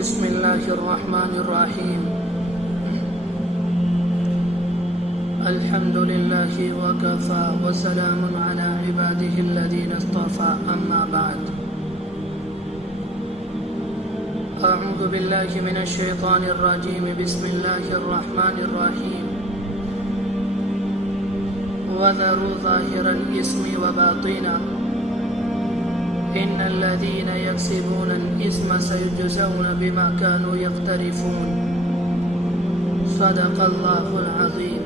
بسم الله الرحمن الرحيم. الحمد لله وكفى وسلام على عباده الذين اصطفى. أما بعد، أعوذ بالله من الشيطان الرجيم. بسم الله الرحمن الرحيم. وذروا ظاهر الإثم وباطنه إن الذين يكسبون الإثم سيجزون بما كانوا يقترفون. صدق الله العظيم.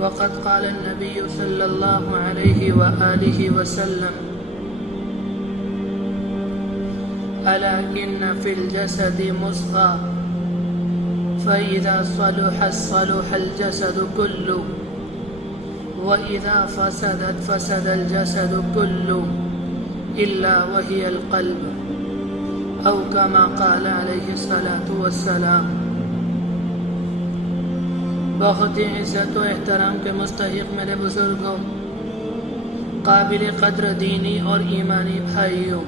وقد قال النبي صلى الله عليه وآله وسلم: ألا إن في الجسد مضغة فإذا صلحت صلح الجسد كله وإذا فسدت فسد الجسد كله إلا وهي القلب، أو كما قال عليه الصلاة والسلام. بہت ہی عزت و احترام کے مستحق میرے بزرگوں، قابل قدر دینی اور ایمانی بھائیوں،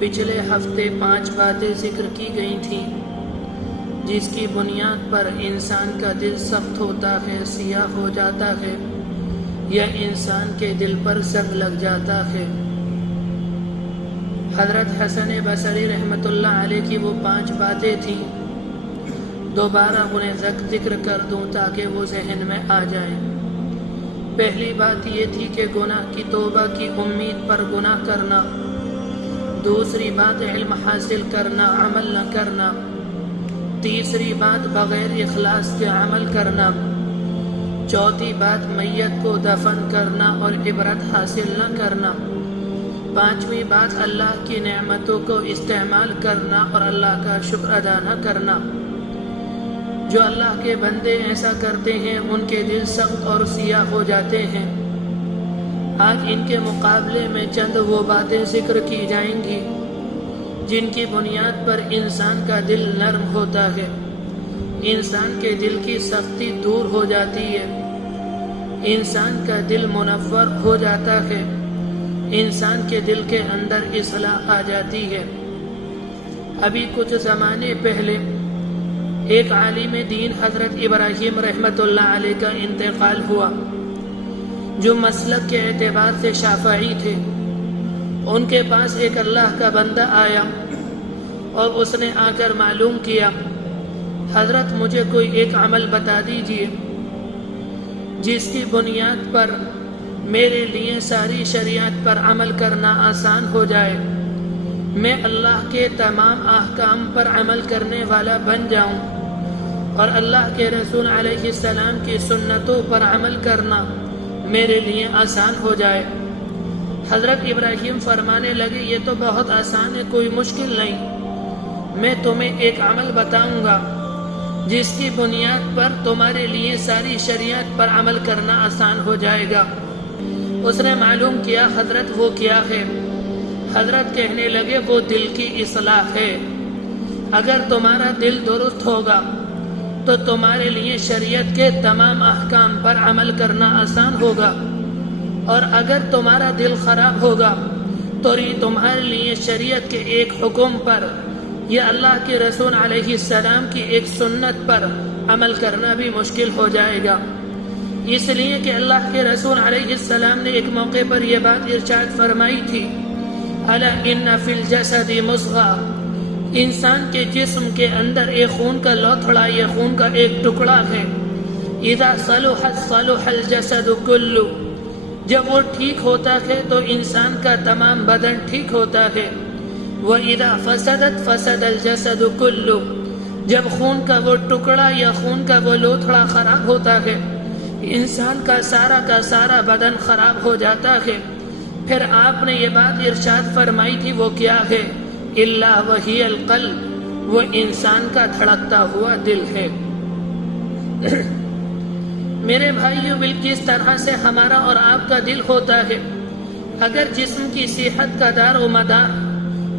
پچھلے ہفتے 5 باتیں ذکر کی گئی تھیں جس کی بنیاد پر انسان کا دل سخت ہوتا ہے، سیاہ ہو جاتا ہے، یا انسان کے دل پر زنگ لگ جاتا ہے. حضرت حسن بصری رحمۃ اللہ علیہ کی وہ 5 باتیں تھیں. دوبارہ انہیں ذکر کر دوں تاکہ وہ ذہن میں آ جائیں. پہلی بات یہ تھی کہ گناہ کی توبہ کی امید پر گناہ کرنا. دوسری بات علم حاصل کرنا، عمل نہ کرنا. تیسری بات بغیر اخلاص کے عمل کرنا. چوتھی بات میت کو دفن کرنا اور عبرت حاصل نہ کرنا. پانچویں بات اللہ کی نعمتوں کو استعمال کرنا اور اللہ کا شکر ادا نہ کرنا. جو اللہ کے بندے ایسا کرتے ہیں ان کے دل سخت اور سیاہ ہو جاتے ہیں. آج ان کے مقابلے میں چند وہ باتیں ذکر کی جائیں گی جن کی بنیاد پر انسان کا دل نرم ہوتا ہے، انسان کے دل کی سختی دور ہو جاتی ہے، انسان کا دل منور ہو جاتا ہے، انسان کے دل کے اندر اصلاح آ جاتی ہے. ابھی کچھ زمانے پہلے ایک عالم دین حضرت ابراہیم رحمۃ اللہ علیہ کا انتقال ہوا، جو مسلک کے اعتبار سے شافعی تھے. ان کے پاس ایک اللہ کا بندہ آیا اور اس نے آ کر معلوم کیا: حضرت مجھے کوئی ایک عمل بتا دیجئے جس کی بنیاد پر میرے لیے ساری شریعت پر عمل کرنا آسان ہو جائے، میں اللہ کے تمام احکام پر عمل کرنے والا بن جاؤں اور اللہ کے رسول علیہ السلام کی سنتوں پر عمل کرنا میرے لیے آسان ہو جائے. حضرت ابراہیم فرمانے لگے: یہ تو بہت آسان ہے، کوئی مشکل نہیں. میں تمہیں ایک عمل بتاؤں گا جس کی بنیاد پر تمہارے لیے ساری شریعت پر عمل کرنا آسان ہو جائے گا. اس نے معلوم کیا حضرت وہ کیا ہے. حضرت کہنے لگے: وہ دل کی اصلاح ہے. اگر تمہارا دل درست ہوگا تو تمہارے لیے شریعت کے تمام احکام پر عمل کرنا آسان ہوگا، اور اگر تمہارا دل خراب ہوگا تو یہ تمہارے لیے شریعت کے ایک حکم پر یا اللہ کے رسول علیہ السلام کی ایک سنت پر عمل کرنا بھی مشکل ہو جائے گا. اس لیے کہ اللہ کے رسول علیہ السلام نے ایک موقع پر یہ بات ارشاد فرمائی تھی: الا ان فی الجسد مضغہ، انسان کے جسم کے اندر ایک خون کا لوتھڑا، یہ خون کا ایک ٹکڑا ہے. اذا صلحت صلح الجسد کلہ، جب وہ ٹھیک ہوتا ہے تو انسان کا تمام بدن ٹھیک ہوتا ہے. وَإِذَا فَسَدَتْ فَسَدَ الْجَسَدُ كُلُّهُ، جب خون کا وہ ٹکڑا یا خون کا وہ لوتھڑا خراب ہوتا ہے انسان کا سارا بدن خراب ہو جاتا ہے. پھر آپ نے یہ بات ارشاد فرمائی تھی، وہ کیا ہے؟ إِلَّا وَهِيَ الْقَلْبُ، وہ انسان کا دھڑکتا ہوا دل ہے. میرے بھائیوں، بالکل اس طرح سے ہمارا اور آپ کا دل ہوتا ہے. اگر جسم کی صحت کا دار و مدار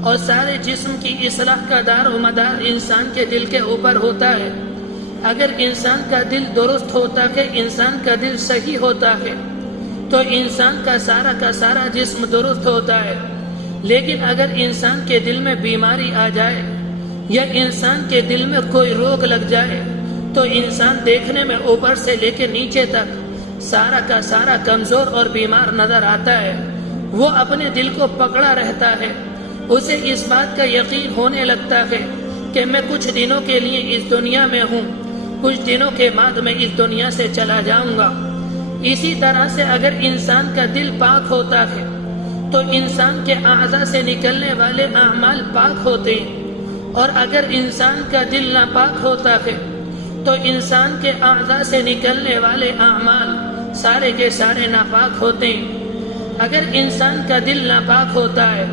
اور سارے جسم کی اصلاح کا دار و مدار انسان کے دل کے اوپر ہوتا ہے، اگر انسان کا دل درست ہوتا ہے، انسان کا دل صحیح ہوتا ہے، تو انسان کا سارا جسم درست ہوتا ہے. لیکن اگر انسان کے دل میں بیماری آ جائے یا انسان کے دل میں کوئی روگ لگ جائے تو انسان دیکھنے میں اوپر سے لے کے نیچے تک سارا کا سارا کمزور اور بیمار نظر آتا ہے۔ وہ اپنے دل کو پکڑا رہتا ہے، اسے اس بات کا یقین ہونے لگتا ہے کہ میں کچھ دنوں کے لیے اس دنیا میں ہوں، کچھ دنوں کے بعد میں اس دنیا سے چلا جاؤں گا۔ اسی طرح سے اگر انسان کا دل پاک ہوتا ہے تو انسان کے اعضاء سے نکلنے والے اعمال پاک ہوتے ہیں، اور اگر انسان کا دل ناپاک ہوتا ہے تو انسان کے اعضاء سے نکلنے والے اعمال سارے کے سارے ناپاک ہوتے ہیں۔ اگر انسان کا دل ناپاک ہوتا ہے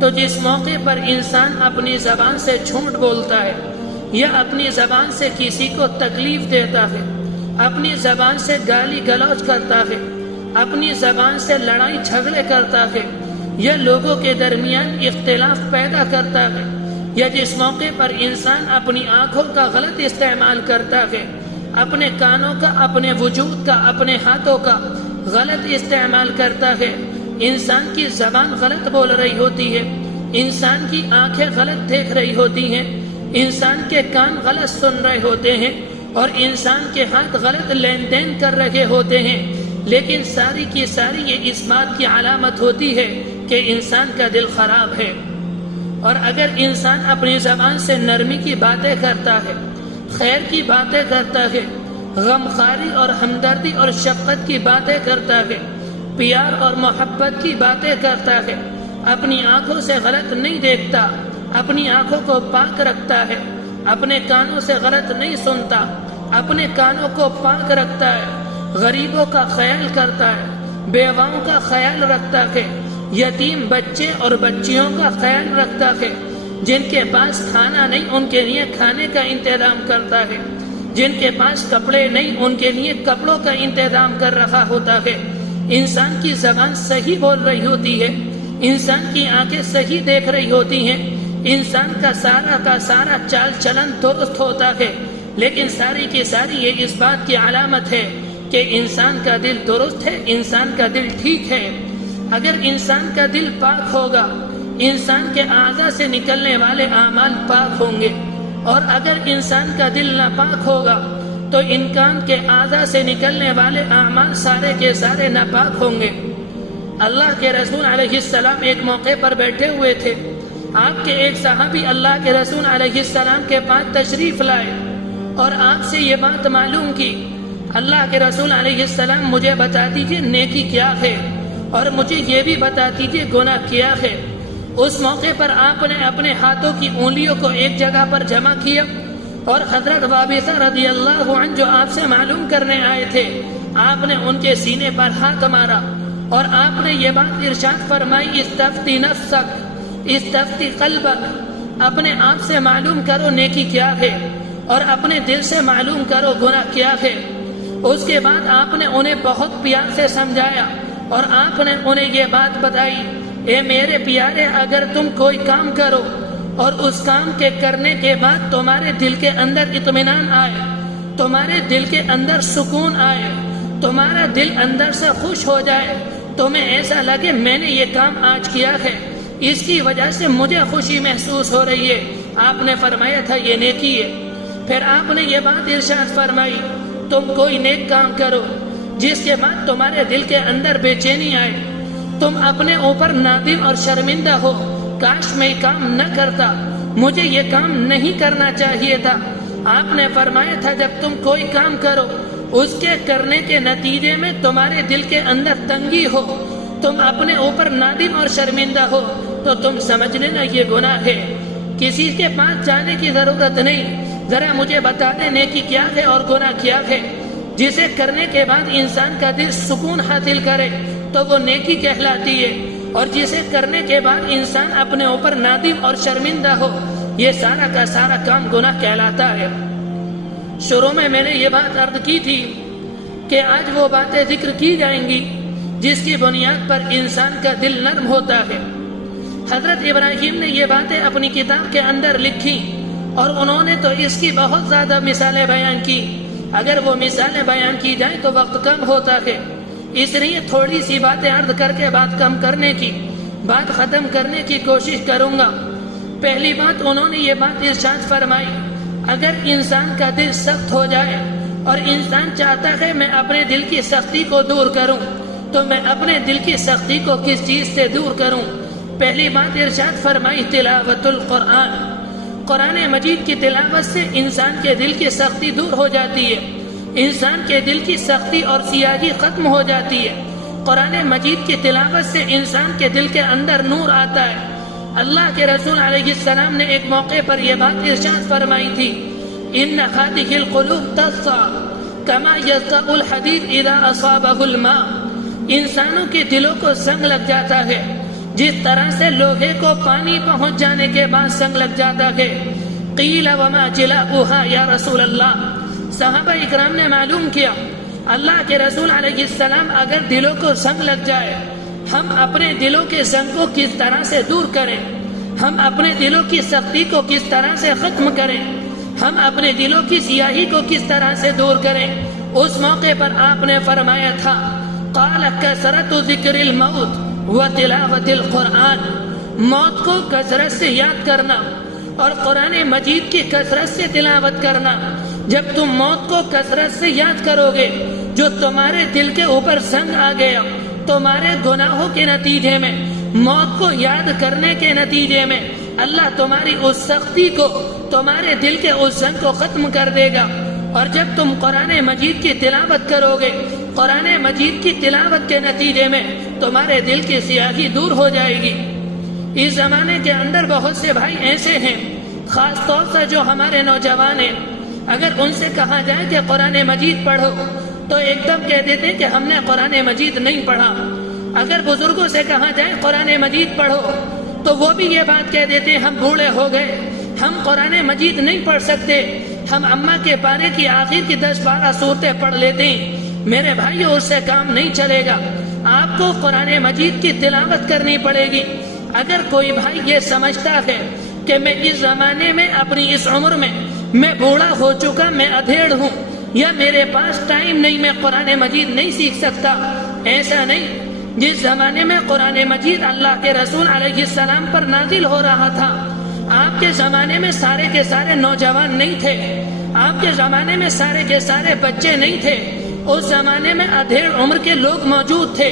تو جس موقع پر انسان اپنی زبان سے جھوٹ بولتا ہے یا اپنی زبان سے کسی کو تکلیف دیتا ہے، اپنی زبان سے گالی گلوچ کرتا ہے، اپنی زبان سے لڑائی جھگڑے کرتا ہے یا لوگوں کے درمیان اختلاف پیدا کرتا ہے، یا جس موقع پر انسان اپنی آنکھوں کا غلط استعمال کرتا ہے، اپنے کانوں کا، اپنے وجود کا، اپنے ہاتھوں کا غلط استعمال کرتا ہے، انسان کی زبان غلط بول رہی ہوتی ہے، انسان کی آنکھیں غلط دیکھ رہی ہوتی ہیں، انسان کے کان غلط سن رہے ہوتے ہیں، اور انسان کے ہاتھ غلط لین دین کر رہے ہوتے ہیں، لیکن ساری کی ساری یہ اس بات کی علامت ہوتی ہے کہ انسان کا دل خراب ہے۔ اور اگر انسان اپنی زبان سے نرمی کی باتیں کرتا ہے، خیر کی باتیں کرتا ہے، غمخواری اور ہمدردی اور شفقت کی باتیں کرتا ہے، پیار اور محبت کی باتیں کرتا ہے، اپنی آنکھوں سے غلط نہیں دیکھتا، اپنی آنکھوں کو پاک رکھتا ہے، اپنے کانوں سے غلط نہیں سنتا، اپنے کانوں کو پاک رکھتا ہے، غریبوں کا خیال کرتا ہے، بیواؤں کا خیال رکھتا ہے، یتیم بچے اور بچیوں کا خیال رکھتا ہے، جن کے پاس کھانا نہیں ان کے لیے کھانے کا انتظام کرتا ہے، جن کے پاس کپڑے نہیں ان کے لیے کپڑوں کا انتظام کر رہا ہوتا ہے۔ انسان کی زبان صحیح بول رہی ہوتی ہے، انسان کی آنکھیں صحیح دیکھ رہی ہوتی ہیں، انسان کا سارا چال چلن درست ہوتا ہے، لیکن ساری کی ساری یہ اس بات کی علامت ہے کہ انسان کا دل درست ہے، انسان کا دل ٹھیک ہے۔ اگر انسان کا دل پاک ہوگا، انسان کے اعضاء سے نکلنے والے اعمال پاک ہوں گے، اور اگر انسان کا دل ناپاک ہوگا تو انسان کے اعضاء سے نکلنے والے اعمال سارے کے سارے ناپاک ہوں گے۔ اللہ کے رسول علیہ السلام ایک موقع پر بیٹھے ہوئے تھے، آپ کے ایک صحابی اللہ کے رسول علیہ السلام کے پاس تشریف لائے اور آپ سے یہ بات معلوم کی، اللہ کے رسول علیہ السلام مجھے بتا دیجیے نیکی کیا ہے اور مجھے یہ بھی بتا دیجیے گناہ کیا ہے۔ اس موقع پر آپ نے اپنے ہاتھوں کی انگلیوں کو ایک جگہ پر جمع کیا اور حضرت وابثہ رضی اللہ عنہ جو آپ سے معلوم کرنے آئے تھے، آپ نے ان کے سینے پر ہاتھ مارا اور آپ نے یہ بات ارشاد فرمائی، استفتی نفسک استفتی قلبک، اپنے آپ سے معلوم کرو نیکی کیا ہے اور اپنے دل سے معلوم کرو گناہ کیا ہے۔ اس کے بعد آپ نے انہیں بہت پیار سے سمجھایا اور آپ نے انہیں یہ بات بتائی، اے میرے پیارے، اگر تم کوئی کام کرو اور اس کام کے کرنے کے بعد تمہارے دل کے اندر اطمینان آئے، تمہارے دل کے اندر سکون آئے، تمہارا دل اندر سے خوش ہو جائے، تمہیں ایسا لگے میں نے یہ کام آج کیا ہے، اس کی وجہ سے مجھے خوشی محسوس ہو رہی ہے، آپ نے فرمایا تھا یہ نیکی ہے۔ پھر آپ نے یہ بات ارشاد فرمائی، تم کوئی نیک کام کرو جس کے بعد تمہارے دل کے اندر بے چینی آئے، تم اپنے اوپر نادم اور شرمندہ ہو، کاش میں یہ کام نہ کرتا، مجھے یہ کام نہیں کرنا چاہیے تھا۔ آپ نے فرمایا تھا جب تم کوئی کام کرو اس کے کرنے کے نتیجے میں تمہارے دل کے اندر تنگی ہو، تم اپنے اوپر نادم اور شرمندہ ہو، تو تم سمجھ لینا یہ گناہ ہے۔ کسی کے پاس جانے کی ضرورت نہیں، ذرا مجھے بتا دے نیکی کیا ہے اور گناہ کیا ہے، جسے کرنے کے بعد انسان کا دل سکون حاصل کرے تو وہ نیکی کہلاتی ہے، اور جسے کرنے کے بعد انسان اپنے اوپر نادم اور شرمندہ ہو، یہ سارا کا سارا کام گناہ کہلاتا ہے۔ شروع میں نے یہ بات عرض کی تھی کہ آج وہ باتیں ذکر کی جائیں گی جس کی بنیاد پر انسان کا دل نرم ہوتا ہے۔ حضرت ابراہیم نے یہ باتیں اپنی کتاب کے اندر لکھی اور انہوں نے تو اس کی بہت زیادہ مثالیں بیان کی، اگر وہ مثالیں بیان کی جائیں تو وقت کم ہوتا ہے، اس لیے تھوڑی سی باتیں عرض کر کے بات کم کرنے کی بات ختم کرنے کی کوشش کروں گا۔ پہلی بات انہوں نے یہ بات ارشاد فرمائی، اگر انسان کا دل سخت ہو جائے اور انسان چاہتا ہے میں اپنے دل کی سختی کو دور کروں، تو میں اپنے دل کی سختی کو کس چیز سے دور کروں؟ پہلی بات ارشاد فرمائی تلاوت القرآن۔ قرآن مجید کی تلاوت سے انسان کے دل کی سختی دور ہو جاتی ہے، انسان کے دل کی سختی اور سیاہی ختم ہو جاتی ہے۔ قرآن مجید کی تلاوت سے انسان کے دل کے اندر نور آتا ہے۔ اللہ کے رسول علیہ السلام نے ایک موقع پر یہ بات ارشاد فرمائی تھی، ان هذه القلوب تصع كما يصع الحديد اذا اصابه الماء۔ انسانوں کے دلوں کو سنگ لگ جاتا ہے جس طرح سے لوہے کو پانی پہنچ جانے کے بعد سنگ لگ جاتا ہے۔ قیل وما جلاؤها یا رسول اللہ، صحابہ اکرام نے معلوم کیا اللہ کے رسول علیہ السلام اگر دلوں کو سنگ لگ جائے، ہم اپنے دلوں کے سنگ کو کس طرح سے دور کریں؟ ہم اپنے دلوں کی سختی کو کس طرح سے ختم کریں؟ ہم اپنے دلوں کی سیاہی کو کس طرح سے دور کریں؟ اس موقع پر آپ نے فرمایا تھا، قال کثرت ذکر الموت وتلاوت القرآن، موت کو کثرت سے یاد کرنا اور قرآن مجید کی کثرت سے تلاوت کرنا۔ جب تم موت کو کثرت سے یاد کرو گے، جو تمہارے دل کے اوپر سنگ آ گیا تمہارے گناہوں کے نتیجے میں، موت کو یاد کرنے کے نتیجے میں اللہ تمہاری اس سختی کو، تمہارے دل کے اس سنگ کو ختم کر دے گا۔ اور جب تم قرآن مجید کی تلاوت کرو گے، قرآن مجید کی تلاوت کے نتیجے میں تمہارے دل کی سیاہی دور ہو جائے گی۔ اس زمانے کے اندر بہت سے بھائی ایسے ہیں، خاص طور سے جو ہمارے نوجوان ہیں، اگر ان سے کہا جائے کہ قرآن مجید پڑھو تو ایک دم کہہ دیتے کہ ہم نے قرآن مجید نہیں پڑھا۔ اگر بزرگوں سے کہا جائے قرآن مجید پڑھو تو وہ بھی یہ بات کہہ دیتے ہم بوڑھے ہو گئے، ہم قرآن مجید نہیں پڑھ سکتے، ہم اماں کے پارے کی آخر کی 10-12 صورتیں پڑھ لیتے ہیں۔ میرے بھائیو، اس سے کام نہیں چلے گا، آپ کو قرآن مجید کی تلاوت کرنی پڑے گی۔ اگر کوئی بھائی یہ سمجھتا ہے کہ میں اس زمانے میں، اپنی اس عمر میں بوڑھا ہو چکا، میں ادھیڑ ہوں، یا میرے پاس ٹائم نہیں، میں قرآن مجید نہیں سیکھ سکتا، ایسا نہیں۔ جس زمانے میں قرآن مجید اللہ کے رسول علیہ السلام پر نازل ہو رہا تھا، آپ کے زمانے میں سارے کے سارے نوجوان نہیں تھے، آپ کے زمانے میں سارے کے سارے بچے نہیں تھے، اس زمانے میں ادھیڑ عمر کے لوگ موجود تھے،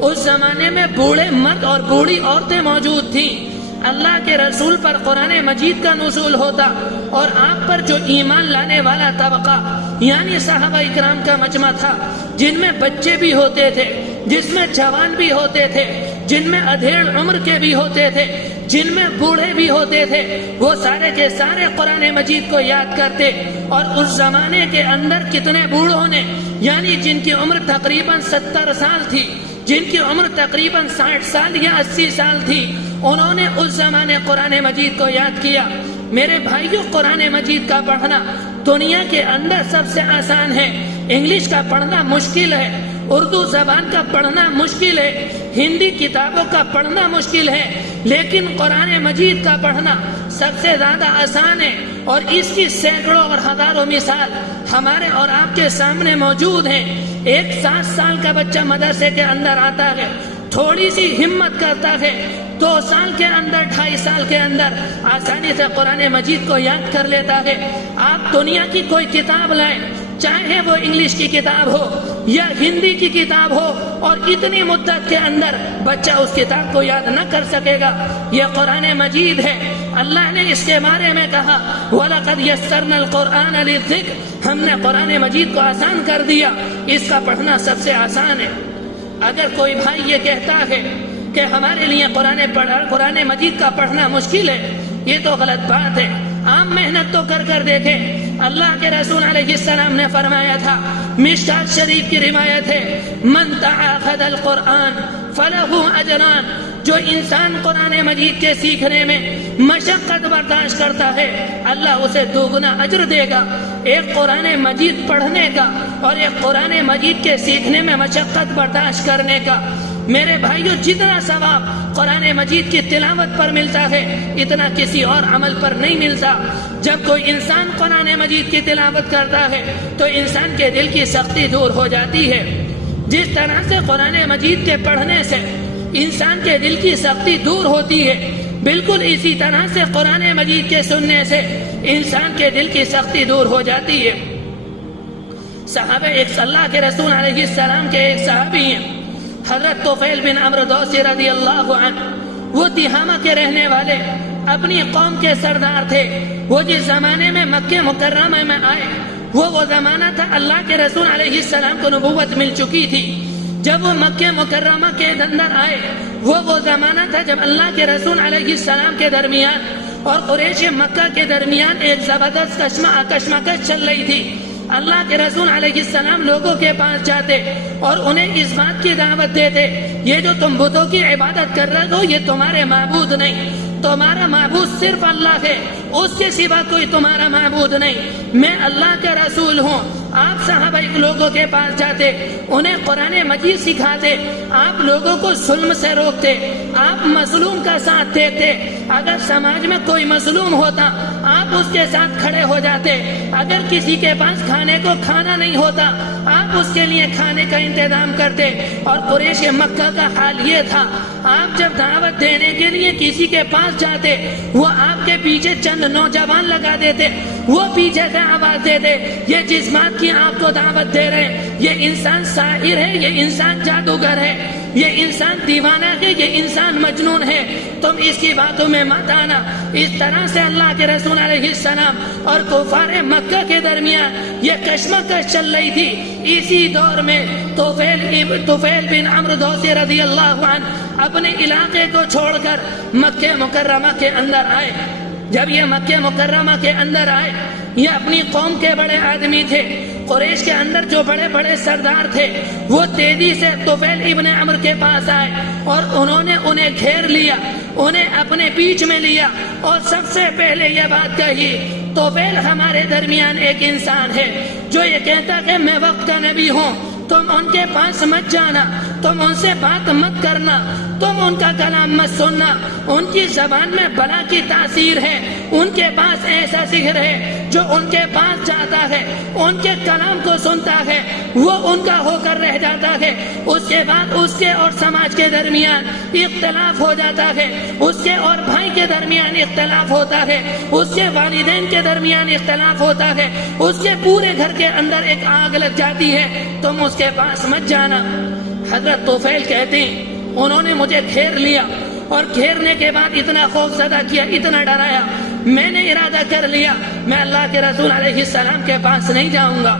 اس زمانے میں بوڑھے مرد اور بوڑھی عورتیں موجود تھیں۔ اللہ کے رسول پر قرآن مجید کا نزول ہوتا اور آپ پر جو ایمان لانے والا طبقہ یعنی صحابہ اکرام کا مجمع تھا، جن میں بچے بھی ہوتے تھے، جس میں جوان بھی ہوتے تھے، جن میں ادھیڑ عمر کے بھی ہوتے تھے، جن میں بوڑھے بھی ہوتے تھے، وہ سارے کے سارے قرآن مجید کو یاد کرتے۔ اور اس زمانے کے اندر کتنے بوڑھوں نے، یعنی جن کی عمر تقریباً 70 سال تھی، جن کی عمر تقریباً 60 سال یا 80 سال تھی، انہوں نے اس زمانے قرآن مجید کو یاد کیا۔ میرے بھائیوں، قرآن مجید کا پڑھنا دنیا کے اندر سب سے آسان ہے۔ انگلش کا پڑھنا مشکل ہے، اردو زبان کا پڑھنا مشکل ہے، ہندی کتابوں کا پڑھنا مشکل ہے، لیکن قرآن مجید کا پڑھنا سب سے زیادہ آسان ہے۔ اور اس کی سینکڑوں اور ہزاروں مثال ہمارے اور آپ کے سامنے موجود ہیں۔ ایک 7 سال کا بچہ مدرسے کے اندر آتا ہے، تھوڑی سی ہمت کرتا ہے، 2 سال کے اندر، 2.5 سال کے اندر آسانی سے قرآن مجید کو یاد کر لیتا ہے۔ آپ دنیا کی کوئی کتاب لائیں، چاہے وہ انگلش کی کتاب ہو یا ہندی کی کتاب ہو، اور اتنی مدت کے اندر بچہ اس کتاب کو یاد نہ کر سکے گا۔ یہ قرآن مجید ہے۔ اللہ نے اس کے بارے میں کہا وَلَقَدْ يَسَّرْنَا الْقُرْآنَ لِلذِّكْرِ، ہم نے قرآن مجید کو آسان کر دیا، اس کا پڑھنا سب سے آسان ہے۔ اگر کوئی بھائی یہ کہتا ہے کہ ہمارے لیے قرآن مجید کا پڑھنا مشکل ہے، یہ تو غلط بات ہے۔ آپ محنت تو کر دیکھیں۔ اللہ کے رسول علیہ السلام نے فرمایا تھا، مشکات شریف کی روایت ہے، من تعاہد القرآن فلہ اجران، جو انسان قرآن مجید کے سیکھنے میں مشقت برداشت کرتا ہے، اللہ اسے 2 اجر دے گا۔ ایک قرآن مجید پڑھنے کا اور ایک قرآن مجید کے سیکھنے میں مشقت برداشت کرنے کا۔ میرے بھائیو، جتنا ثواب قرآن مجید کی تلاوت پر ملتا ہے، اتنا کسی اور عمل پر نہیں ملتا۔ جب کوئی انسان قرآن مجید کی تلاوت کرتا ہے تو انسان کے دل کی سختی دور ہو جاتی ہے۔ جس طرح سے قرآن مجید کے پڑھنے سے انسان کے دل کی سختی دور ہوتی ہے. بالکل اسی طرح سے قرآن مجید کے سننے سے انسان کے دل کی سختی دور ہو جاتی ہے. صحابہ ایک اللہ کے رسول علیہ السلام کے ایک صحابی ہیں حضرت طفیل بن عمرو دوسی رضی اللہ عنہ. وہ تہامہ کے رہنے والے اپنی قوم کے سردار تھے. وہ جس زمانے میں مکہ مکرمہ میں آئے وہ زمانہ تھا اللہ کے رسول علیہ السلام کو نبوت مل چکی تھی. جب وہ مکہ مکرمہ کے اندر آئے وہ زمانہ تھا جب اللہ کے رسول علیہ السلام کے درمیان اور قریش مکہ کے درمیان ایک زبردست کشمکش چل رہی تھی. اللہ کے رسول علیہ السلام لوگوں کے پاس جاتے اور انہیں اس بات کی دعوت دیتے یہ جو تم بتوں کی عبادت کر رہے ہو یہ تمہارے معبود نہیں, تمہارا معبود صرف اللہ ہے, اس کے سوا کوئی تمہارا معبود نہیں. میں اللہ کا رسول ہوں. آپ صحابہ لوگوں کے پاس جاتے, انہیں قرآن مجید سکھاتے, آپ لوگوں کو ظلم سے روکتے, آپ مظلوم کا ساتھ دیتے. اگر سماج میں کوئی مظلوم ہوتا آپ اس کے ساتھ کھڑے ہو جاتے. اگر کسی کے پاس کھانے کو کھانا نہیں ہوتا آپ اس کے لیے کھانے کا انتظام کرتے. اور قریش مکہ کا حال یہ تھا, آپ جب دعوت دینے کے لیے کسی کے پاس جاتے وہ آپ کے پیچھے چند نوجوان لگا دیتے, وہ پیچھے سے آواز دیتے یہ جس بات کی آپ کو دعوت دے رہے ہیں یہ انسان ساحر ہے, یہ انسان جادوگر ہے, یہ انسان دیوانہ ہے, یہ انسان مجنون ہے, تم اس کی باتوں میں مت آنا. اس طرح سے اللہ کے رسول علیہ السلام اور کفار مکہ کے درمیان یہ کشمکش چل رہی تھی. اسی دور میں طفیل بن عمرو دوسی رضی اللہ عنہ اپنے علاقے کو چھوڑ کر مکہ مکرمہ کے اندر آئے. جب یہ مکہ مکرمہ کے اندر آئے یہ اپنی قوم کے بڑے آدمی تھے. قریش کے اندر جو بڑے بڑے سردار تھے وہ تیزی سے طفیل ابن عمرو کے پاس آئے اور انہوں نے انہیں گھیر لیا, انہیں اپنے بیچ میں لیا اور سب سے پہلے یہ بات کہی طفیل ہمارے درمیان ایک انسان ہے جو یہ کہتا کہ میں وقت کا نبی ہوں, تم ان کے پاس مت جانا, تم ان سے بات مت کرنا, تم ان کا کلام مت سننا, ان کی زبان میں بلا کی تاثیر ہے, ان کے پاس ایسا سحر ہے جو ان کے پاس جاتا ہے ان کے کلام کو سنتا ہے وہ ان کا ہو کر رہ جاتا ہے. اس کے بعد اس کے اور سماج کے درمیان اختلاف ہو جاتا ہے, اس کے اور بھائی کے درمیان اختلاف ہوتا ہے, اس کے والدین کے درمیان اختلاف ہوتا ہے, اس کے پورے گھر کے اندر ایک آگ لگ جاتی ہے, تم اس کے پاس مت جانا. حضرت طفیل کہتے ہیں انہوں نے مجھے گھیر لیا اور گھیرنے کے بعد اتنا خوف زدہ کیا, اتنا ڈرایا, میں نے ارادہ کر لیا میں اللہ کے رسول علیہ السلام کے پاس نہیں جاؤں گا.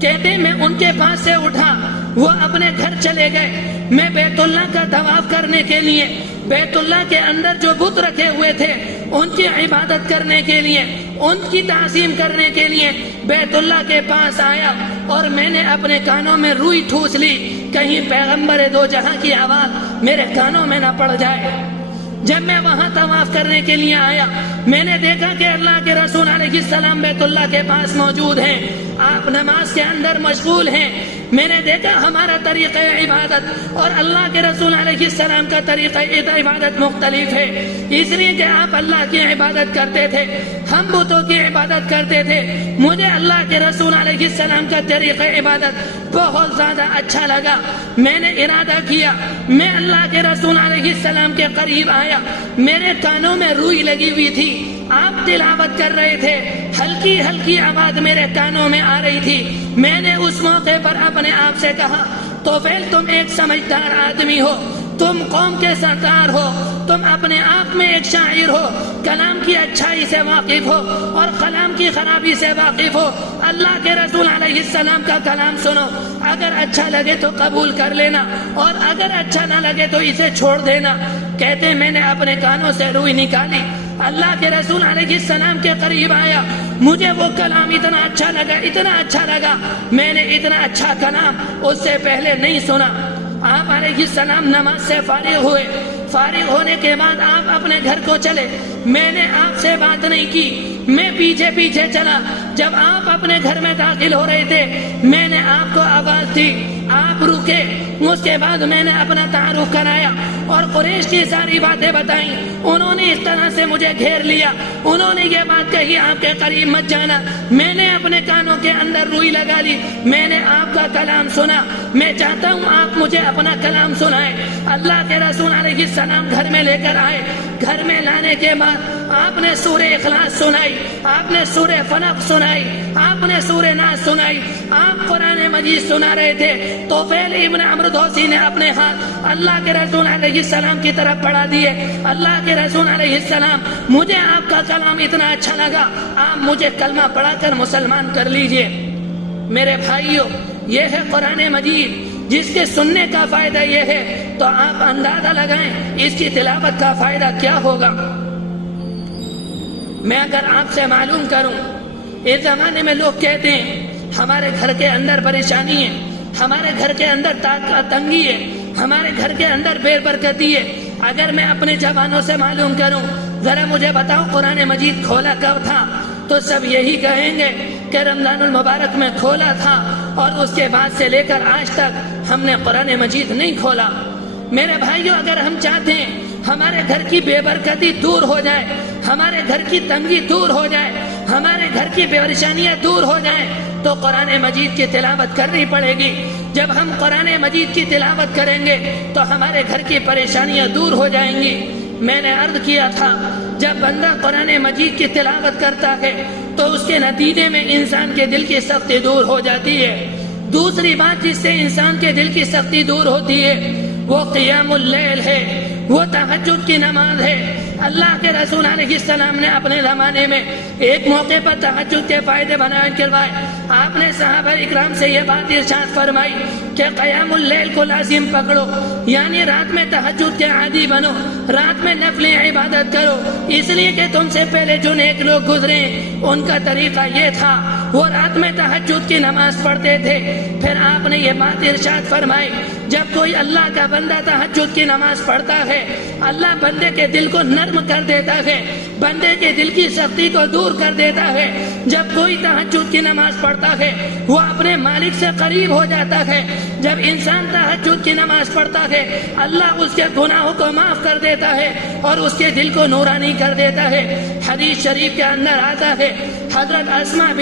کہتے میں ان کے پاس سے اٹھا, وہ اپنے گھر چلے گئے. میں بیت اللہ کا طواف کرنے کے لیے بیت اللہ کے اندر جو بت رکھے ہوئے تھے ان کی عبادت کرنے کے لیے, ان کی تعظیم کرنے کے لیے بیت اللہ کے پاس آیا اور میں نے اپنے کانوں میں روئی ٹھوس لی کہیں پیغمبر دو جہاں کی آواز میرے کانوں میں نہ پڑ جائے. جب میں وہاں طواف کرنے کے لیے آیا میں نے دیکھا کہ اللہ کے رسول علیہ السلام بیت اللہ کے پاس موجود ہیں, آپ نماز کے اندر مشغول ہیں. میں نے دیکھا ہمارا طریقہ عبادت اور اللہ کے رسول علیہ السلام کا طریقہ عبادت مختلف ہے, اس لیے کہ آپ اللہ کی عبادت کرتے تھے, ہم بتوں کی عبادت کرتے تھے. مجھے اللہ کے رسول علیہ السلام کا طریقہ عبادت بہت زیادہ اچھا لگا. میں نے ارادہ کیا میں اللہ کے رسول علیہ السلام کے قریب آیا, میرے کانوں میں روئی لگی ہوئی تھی, آپ تلاوت کر رہے تھے, ہلکی ہلکی آواز میرے کانوں میں آ رہی تھی. میں نے اس موقع پر اپنے آپ سے کہا طفیل تم ایک سمجھدار آدمی ہو, تم قوم کے سردار ہو, تم اپنے آپ میں ایک شاعر ہو, کلام کی اچھائی سے واقف ہو اور کلام کی خرابی سے واقف ہو. اللہ کے رسول علیہ السلام کا کلام سنو, اگر اچھا لگے تو قبول کر لینا اور اگر اچھا نہ لگے تو اسے چھوڑ دینا. کہتے میں نے اپنے کانوں سے روئی نکالی, اللہ کے رسول علیہ السلام کے قریب آیا, مجھے وہ کلام اتنا اچھا لگا, اتنا اچھا لگا, میں نے اتنا اچھا کلام اس سے پہلے نہیں سنا. آپ علیہ السلام نماز سے فارغ ہوئے, فارغ ہونے کے بعد آپ اپنے گھر کو چلے. میں نے آپ سے بات نہیں کی, میں پیچھے پیچھے چلا. جب آپ اپنے گھر میں داخل ہو رہے تھے میں نے آپ کو آواز دی, آپ رکے. اس کے بعد میں نے اپنا تعارف کرایا اور قریش کی ساری باتیں بتائیں. انہوں نے اس طرح سے مجھے گھیر لیا. انہوں نے یہ بات کہی آپ کے قریب مت جانا. میں نے اپنے کانوں کے اندر روئی لگا لی. میں نے آپ کا کلام سنا. میں چاہتا ہوں آپ مجھے اپنا کلام سنائیں. اللہ کے رسول علیہ السلام گھر میں لے کر آئے. گھر میں لانے کے بعد آپ نے سورہ اخلاص سنائی, آپ نے سورہ فلق سنائی, آپ نے سورہ ناس سنائی, آپ قرآن مجید سنا رہے تھے. طفیل ابن عمرو دوسی نے اپنے ہاتھ اللہ کے رسول علیہ السلام کی طرف بڑھا دیے. اللہ کے رسول علیہ السلام, مجھے آپ کا کلام اتنا اچھا لگا, آپ مجھے کلمہ پڑھا کر مسلمان کر لیجئے. میرے بھائیوں, یہ ہے قرآن مجید جس کے سننے کا فائدہ یہ ہے, تو آپ اندازہ لگائیں اس کی تلاوت کا فائدہ کیا ہوگا. میں اگر آپ سے معلوم کروں, اس زمانے میں لوگ کہتے ہیں ہمارے گھر کے اندر پریشانی ہے, ہمارے گھر کے اندر تنگی ہے, ہمارے گھر کے اندر بے برکتی ہے. اگر میں اپنے جوانوں سے معلوم کروں, ذرا مجھے بتاؤ قرآن مجید کھولا کب تھا, تو سب یہی کہیں گے کہ رمضان المبارک میں کھولا تھا, اور اس کے بعد سے لے کر آج تک ہم نے قرآن مجید نہیں کھولا. میرے بھائیوں, اگر ہم چاہتے ہیں ہمارے گھر کی بے برکتی دور ہو جائے, ہمارے گھر کی تنگی دور ہو جائے, ہمارے گھر کی پریشانیاں دور ہو جائیں, تو قرآن مجید کی تلاوت کرنی پڑے گی. جب ہم قرآن مجید کی تلاوت کریں گے تو ہمارے گھر کی پریشانیاں دور ہو جائیں گی. میں نے عرض کیا تھا, جب بندہ قرآن مجید کی تلاوت کرتا ہے تو اس کے نتیجے میں انسان کے دل کی سختی دور ہو جاتی ہے. دوسری بات جس سے انسان کے دل کی سختی دور ہوتی ہے وہ قیام اللیل ہے, وہ تہجد کی نماز ہے. اللہ کے رسول علیہ السلام نے اپنے زمانے میں ایک موقع پر تہجد کے فائدے بیان کروائے. آپ نے صحابہ اکرام سے یہ بات ارشاد فرمائی کہ قیام اللیل کو لازم پکڑو, یعنی رات میں تہجد کے عادی بنو, رات میں نفل عبادت کرو, اس لیے کہ تم سے پہلے جو نیک لوگ گزرے ان کا طریقہ یہ تھا, وہ رات میں تہجد کی نماز پڑھتے تھے. پھر آپ نے یہ بات ارشاد فرمائی, جب کوئی اللہ کا بندہ تہجد کی نماز پڑھتا ہے, اللہ بندے کے دل کو نرم کر دیتا ہے, بندے کے دل کی سختی کو دور کر دیتا ہے. جب کوئی تہجد کی نماز پڑھتا ہے وہ اپنے مالک سے قریب ہو جاتا ہے. جب انسان تہجد کی نماز پڑھتا ہے اللہ اس کے گناہوں کو معاف کر دیتا ہے اور اس کے دل کو نورانی کر دیتا ہے. حدیث شریف کے اندر آتا ہے, حضرت اسماء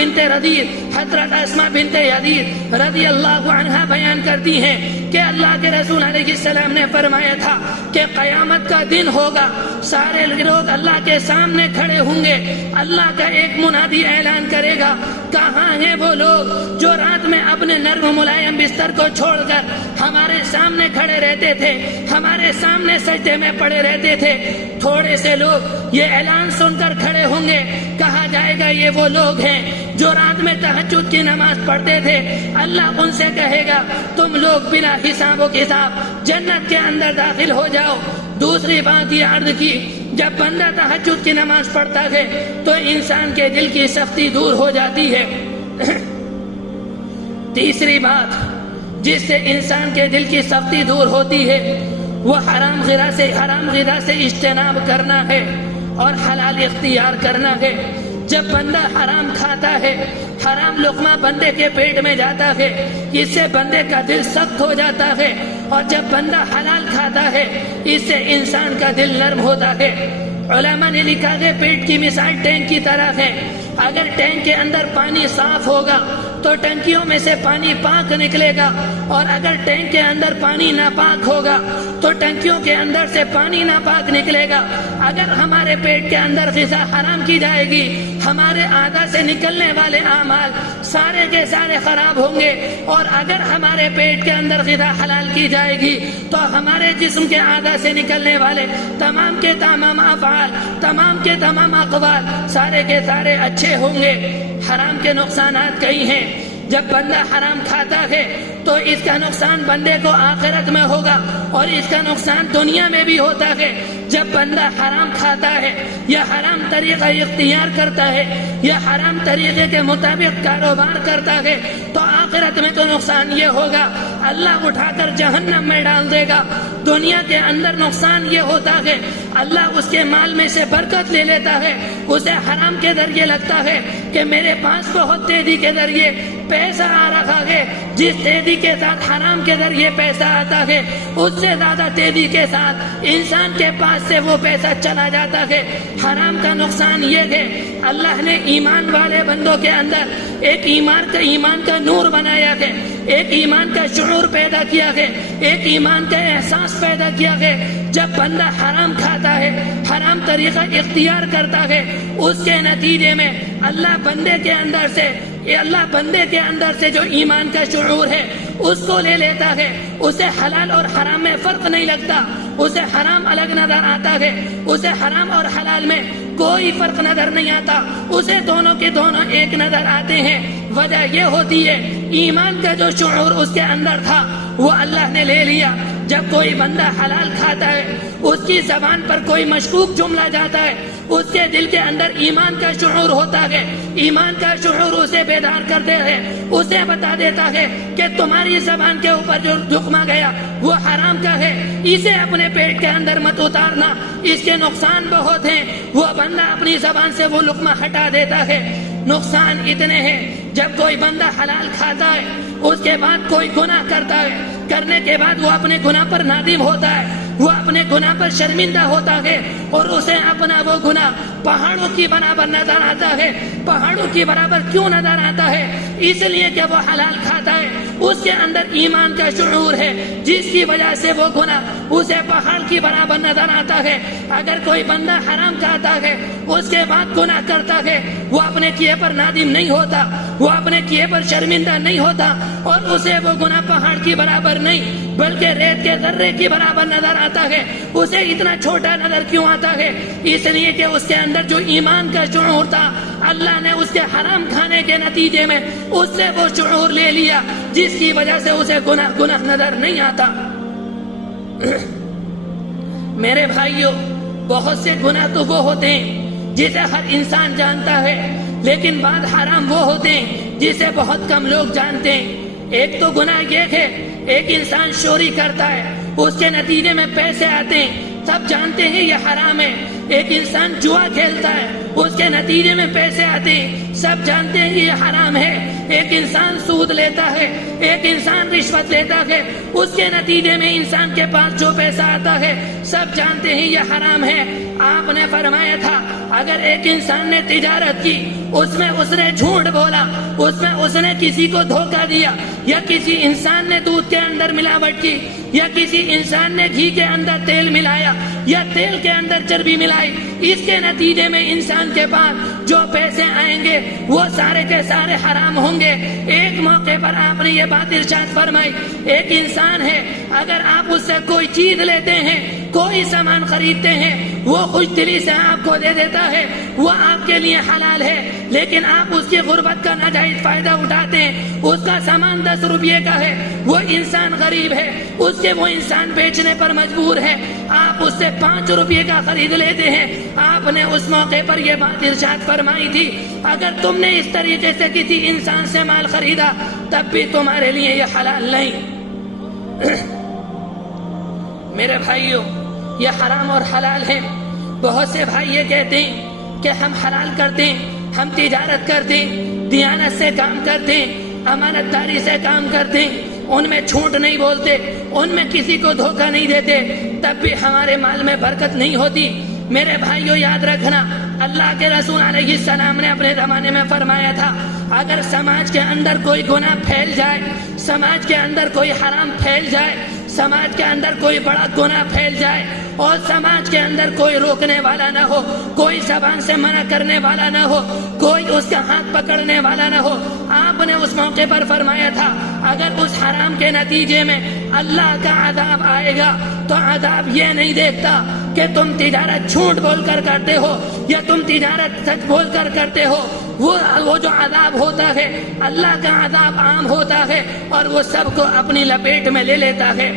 بنت یزید رضی اللہ عنہا بیان کرتی ہیں کہ اللہ کے رسول علیہ السلام نے فرمایا تھا کہ قیامت کا دن ہوگا, سارے لوگ اللہ کے سامنے کھڑے ہوں گے. اللہ کا ایک منادی اعلان کرے گا, کہاں ہیں وہ لوگ جو رات میں اپنے نرم ملائم بستر کو چھوڑ کر ہمارے سامنے کھڑے رہتے تھے, ہمارے سامنے سجدے میں پڑے رہتے تھے. تھوڑے سے لوگ یہ اعلان سن کر کھڑے ہوں گے. کہا جائے گا یہ وہ لوگ ہیں جو رات میں تہجد کی نماز پڑھتے تھے. اللہ ان سے کہے گا تم لوگ بنا حساب و کتاب جنت کے اندر داخل ہو جاؤ. دوسری بات یہ عرض کی, جب بندہ تہجد کی نماز پڑھتا ہے تو انسان کے دل کی سختی دور ہو جاتی ہے. تیسری بات جس سے انسان کے دل کی سختی دور ہوتی ہے وہ حرام غذا سے اجتناب کرنا ہے اور حلال اختیار کرنا ہے. جب بندہ حرام کھاتا ہے, حرام لقمہ بندے کے پیٹ میں جاتا ہے, اس سے بندے کا دل سخت ہو جاتا ہے. اور جب بندہ حلال کھاتا ہے اس سے انسان کا دل نرم ہوتا ہے. علماء نے لکھا ہے پیٹ کی مثال ٹینک کی طرح ہے. اگر ٹینک کے اندر پانی صاف ہوگا تو ٹنکیوں میں سے پانی پاک نکلے گا, اور اگر ٹینک کے اندر پانی ناپاک ہوگا تو ٹنکیوں کے اندر سے پانی ناپاک نکلے گا. اگر ہمارے پیٹ کے اندر غذا حرام کی جائے گی, ہمارے اعضاء سے نکلنے والے اعمال سارے کے سارے خراب ہوں گے. اور اگر ہمارے پیٹ کے اندر غذا حلال کی جائے گی تو ہمارے جسم کے اعضاء سے نکلنے والے تمام کے تمام افعال, تمام کے تمام اقوال سارے کے سارے اچھے ہوں گے. حرام کے نقصانات کئی ہیں. جب بندہ حرام کھاتا ہے تو اس کا نقصان بندے کو آخرت میں ہوگا اور اس کا نقصان دنیا میں بھی ہوتا ہے. جب بندہ حرام کھاتا ہے یا حرام طریقہ اختیار کرتا ہے یا حرام طریقے کے مطابق کاروبار کرتا ہے تو آخرت میں تو نقصان یہ ہوگا, اللہ اٹھا کر جہنم میں ڈال دے گا. دنیا کے اندر نقصان یہ ہوتا ہے اللہ اس کے مال میں سے برکت لے لیتا ہے, اسے حرام کے ذریعے لگتا ہے. کہ میرے پاس بہت تیزی کے ذریعے پیسہ آ رہا ہے، جس تیزی کے ساتھ حرام کے ذریعے پیسہ آتا ہے اس سے زیادہ تیزی کے ساتھ انسان کے پاس سے وہ پیسہ چلا جاتا ہے۔ حرام کا نقصان یہ ہے، اللہ نے ایمان والے بندوں کے اندر ایک ایمان کا نور بنایا ہے، ایک ایمان کا شعور پیدا کیا ہے، ایک ایمان کا احساس پیدا کیا ہے۔ جب بندہ حرام کھاتا ہے، حرام طریقہ اختیار کرتا ہے، اس کے نتیجے میں اللہ بندے کے اندر سے جو ایمان کا شعور ہے اس کو لے لیتا ہے، اسے حلال اور حرام میں فرق نہیں لگتا، اسے حرام الگ نظر آتا ہے، اسے حرام اور حلال میں کوئی فرق نظر نہیں آتا، اسے دونوں کے دونوں ایک نظر آتے ہیں۔ وجہ یہ ہوتی ہے ایمان کا جو شعور اس کے اندر تھا وہ اللہ نے لے لیا۔ جب کوئی بندہ حلال کھاتا ہے، اس کی زبان پر کوئی مشکوک جملہ جاتا ہے، اس کے دل کے اندر ایمان کا شعور ہوتا ہے، ایمان کا شعور اسے بیدار کرتے ہیں، اسے بتا دیتا ہے کہ تمہاری زبان کے اوپر جو لقمہ گیا وہ حرام کا ہے، اسے اپنے پیٹ کے اندر مت اتارنا، اس کے نقصان بہت ہیں۔ وہ بندہ اپنی زبان سے وہ لقمہ ہٹا دیتا ہے۔ نقصان اتنے ہیں، جب کوئی بندہ حلال کھاتا ہے اس کے بعد کوئی گناہ کرتا ہے، کرنے کے بعد وہ اپنے گناہ پر نادم ہوتا ہے، وہ اپنے گناہ پر شرمندہ ہوتا ہے اور اسے اپنا وہ گناہ پہاڑوں کی برابر نظر آتا ہے۔ پہاڑوں کی برابر کیوں نظر آتا ہے؟ اس لیے کہ وہ حلال کھاتا ہے، اس کے اندر ایمان کا شعور ہے، جس کی وجہ سے وہ گناہ اسے پہاڑ کی برابر نظر آتا ہے۔ اگر کوئی بندہ حرام کھاتا ہے اس کے بعد گناہ کرتا ہے، وہ اپنے کیے پر نادم نہیں ہوتا، وہ اپنے کیے پر شرمندہ نہیں ہوتا، اور اسے وہ گناہ پہاڑ کی برابر نہیں بلکہ ریت کے ذرے کی برابر نظر آتا ہے۔ اسے اتنا چھوٹا نظر کیوں آتا ہے؟ اس لیے کہ اس کے اندر جو ایمان کا شعور تھا اللہ نے اس کے حرام کھانے کے نتیجے میں اس سے وہ شعور لے لیا، جس کی وجہ سے اسے گناہ نظر نہیں آتا۔ میرے بھائیوں، بہت سے گناہ تو وہ ہوتے ہیں جسے ہر انسان جانتا ہے، لیکن بعض حرام وہ ہوتے ہیں جسے بہت کم لوگ جانتے ہیں۔ ایک تو گناہ یہ ہے، ایک انسان چوری کرتا ہے، اس کے نتیجے میں پیسے آتے ہیں، سب جانتے ہیں یہ حرام ہے۔ ایک انسان جوا کھیلتا ہے، اس کے نتیجے میں پیسے آتے ہیں، سب جانتے ہیں یہ حرام ہے۔ ایک انسان سود لیتا ہے، ایک انسان رشوت لیتا ہے، اس کے نتیجے میں انسان کے پاس جو پیسہ آتا ہے سب جانتے ہیں یہ حرام ہے۔ آپ نے فرمایا تھا اگر ایک انسان نے تجارت کی، اس میں اس نے جھوٹ بولا، اس میں اس نے کسی کو دھوکہ دیا، یا کسی انسان نے دودھ کے اندر ملاوٹ کی، یا کسی انسان نے گھی کے اندر تیل ملایا یا تیل کے اندر چربی ملائی، اس کے نتیجے میں انسان کے پاس جو پیسے آئیں گے وہ سارے کے سارے حرام ہوں گے۔ ایک موقع پر آپ نے یہ بات ارشاد فرمائی، ایک انسان ہے اگر آپ اس سے کوئی چیز لیتے ہیں، کوئی سامان خریدتے ہیں، وہ خوش دلی سے آپ کو دے دیتا ہے، وہ آپ کے لیے حلال ہے، لیکن آپ اس کی غربت کا ناجائز فائدہ اٹھاتے ہیں۔ اس کا سامان 10 روپے کا ہے، وہ انسان غریب ہے، اس کے وہ انسان بیچنے پر مجبور ہے، آپ اس سے 5 روپے کا خرید لیتے ہیں۔ آپ نے اس موقع پر یہ بات ارشاد فرمائی تھی اگر تم نے اس طریقے سے کسی انسان سے مال خریدا تب بھی تمہارے لیے یہ حلال نہیں۔ میرے بھائیوں، یہ حرام اور حلال ہے۔ بہت سے بھائی یہ کہتے ہیں کہ ہم حلال کرتے ہیں، ہم تجارت کرتے ہیں، دیانت سے کام کرتے ہیں، امانت داری سے کام کرتے ہیں، ان میں جھوٹ نہیں بولتے، ان میں کسی کو دھوکہ نہیں دیتے، تب بھی ہمارے مال میں برکت نہیں ہوتی۔ میرے بھائیوں، یاد رکھنا اللہ کے رسول علیہ السلام نے اپنے زمانے میں فرمایا تھا اگر سماج کے اندر کوئی گناہ پھیل جائے، سماج کے اندر کوئی حرام پھیل جائے، سماج کے اندر کوئی بڑا گناہ پھیل جائے اور سماج کے اندر کوئی روکنے والا نہ ہو، کوئی زبان سے منع کرنے والا نہ ہو، کوئی اس کا ہاتھ پکڑنے والا نہ ہو، آپ نے اس موقع پر فرمایا تھا اگر اس حرام کے نتیجے میں اللہ کا عذاب آئے گا تو عذاب یہ نہیں دیکھتا کہ تم تجارت جھوٹ بول کر کرتے ہو یا تم تجارت سچ بول کر کرتے ہو، وہ جو عذاب ہوتا ہے اللہ کا عذاب عام ہوتا ہے اور وہ سب کو اپنی لپیٹ میں لے لیتا ہے۔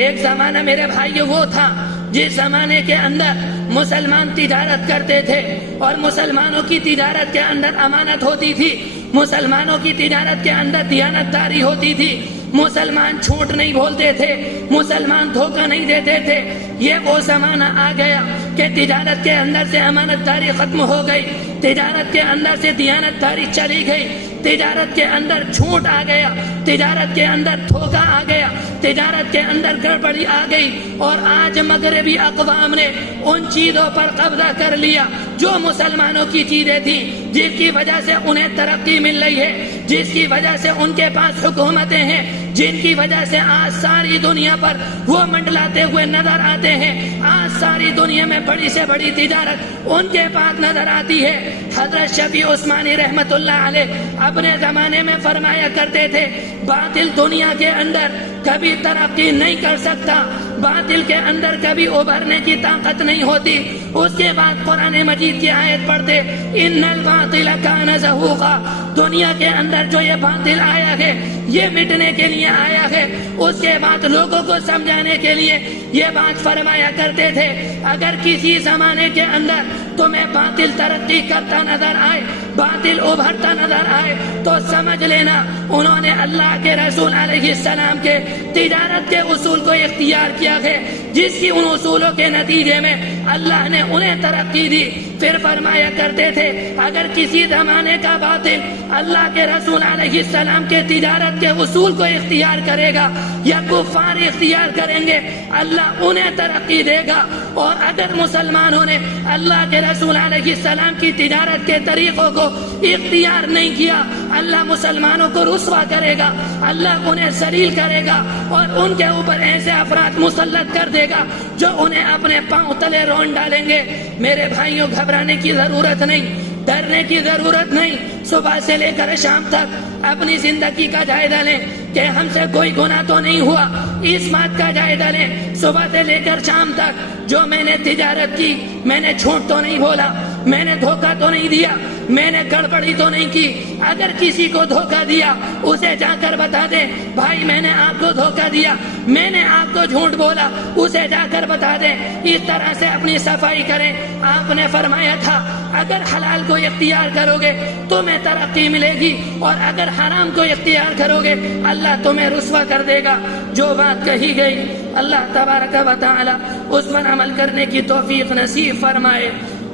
ایک زمانہ میرے بھائیو وہ تھا جس زمانے کے اندر مسلمان تجارت کرتے تھے اور مسلمانوں کی تجارت کے اندر امانت ہوتی تھی، مسلمانوں کی تجارت کے اندر دیانت داری ہوتی تھی، مسلمان جھوٹ نہیں بولتے تھے، مسلمان دھوکہ نہیں دیتے تھے۔ یہ وہ زمانہ آ گیا کہ کہ تجارت کے اندر سے امانت داری ختم ہو گئی، تجارت کے اندر سے دیانت داری چلی گئی، تجارت کے اندر جھوٹ آ گیا، تجارت کے اندر دھوکہ آ گیا، تجارت کے اندر گڑبڑی آ گئی، اور آج مغربی اقوام نے ان چیزوں پر قبضہ کر لیا جو مسلمانوں کی چیزیں تھیں، جس کی وجہ سے انہیں ترقی مل رہی ہے، جس کی وجہ سے ان کے پاس حکومتیں ہیں، جن کی وجہ سے آج ساری دنیا پر وہ منڈلاتے ہوئے نظر آتے ہیں، آج ساری دنیا میں بڑی سے بڑی تجارت ان کے پاس نظر آتی ہے۔ حضرت شفیع عثمانی رحمت اللہ علیہ اپنے زمانے میں فرمایا کرتے تھے، باطل دنیا کے اندر کبھی ترقی نہیں کر سکتا، باطل کے اندر کبھی ابھرنے کی طاقت نہیں ہوتی۔ اس کے بعد قرآن مجید کی آیت پڑھتے، ان الباطل کان زہوقا، دنیا کے اندر جو یہ باطل آیا ہے یہ مٹنے کے لیے آیا ہے۔ اس کے بعد لوگوں کو سمجھانے کے لیے یہ بات فرمایا کرتے تھے، اگر کسی زمانے کے اندر تمہیں باطل ترقی کرتا نظر آئے، باطل ابھرتا نظر آئے، تو سمجھ لینا انہوں نے اللہ کے رسول علیہ السلام کے تجارت کے اصول کو اختیار کیا ہے، جس کی ان اصولوں کے نتیجے میں اللہ نے انہیں ترقی دی۔ پھر فرمایا کرتے تھے، اگر کسی زمانے کا باطل اللہ کے رسول علیہ السلام کے تجارت کے اصول کو اختیار کرے گا یا کفار اختیار کریں گے، اللہ انہیں ترقی دے گا، اور اگر مسلمانوں نے اللہ کے رسول علیہ السلام کی تجارت کے طریقوں کو اختیار نہیں کیا، اللہ مسلمانوں کو رسوا کرے گا، اللہ انہیں ذلیل کرے گا، اور ان کے اوپر ایسے افراد مسلط کر دے گا جو انہیں اپنے پاؤں تلے رون ڈالیں گے۔ میرے بھائیوں، گھبرانے کی ضرورت نہیں، ڈرنے کی ضرورت نہیں۔ صبح سے لے کر شام تک اپنی زندگی کا جائزہ لیں کہ ہم سے کوئی گناہ تو نہیں ہوا، اس بات کا جائزہ لیں۔ صبح سے لے کر شام تک جو میں نے تجارت کی، میں نے جھوٹ تو نہیں بولا، میں نے دھوکہ تو نہیں دیا، میں نے گڑبڑی تو نہیں کی۔ اگر کسی کو دھوکہ دیا اسے جا کر بتا دے، بھائی میں نے آپ کو دھوکہ دیا، میں نے آپ کو جھوٹ بولا، اسے جا کر بتا دے۔ اس طرح سے اپنی صفائی کریں۔ آپ نے فرمایا تھا، اگر حلال کو اختیار کرو گے تمہیں ترقی ملے گی، اور اگر حرام کو اختیار کرو گے اللہ تمہیں رسوا کر دے گا۔ جو بات کہی گئی اللہ تبارک و تعالی اس پر عمل کرنے کی توفیق نصیب فرمائے،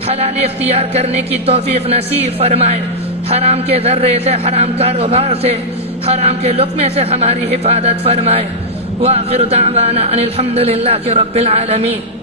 حلال اختیار کرنے کی توفیق نصیب فرمائے، حرام کے ذرے سے، حرام کاروبار سے، حرام کے لقمے سے ہماری حفاظت فرمائے۔ وآخر دعوانا ان الحمد للہ رب العالمین۔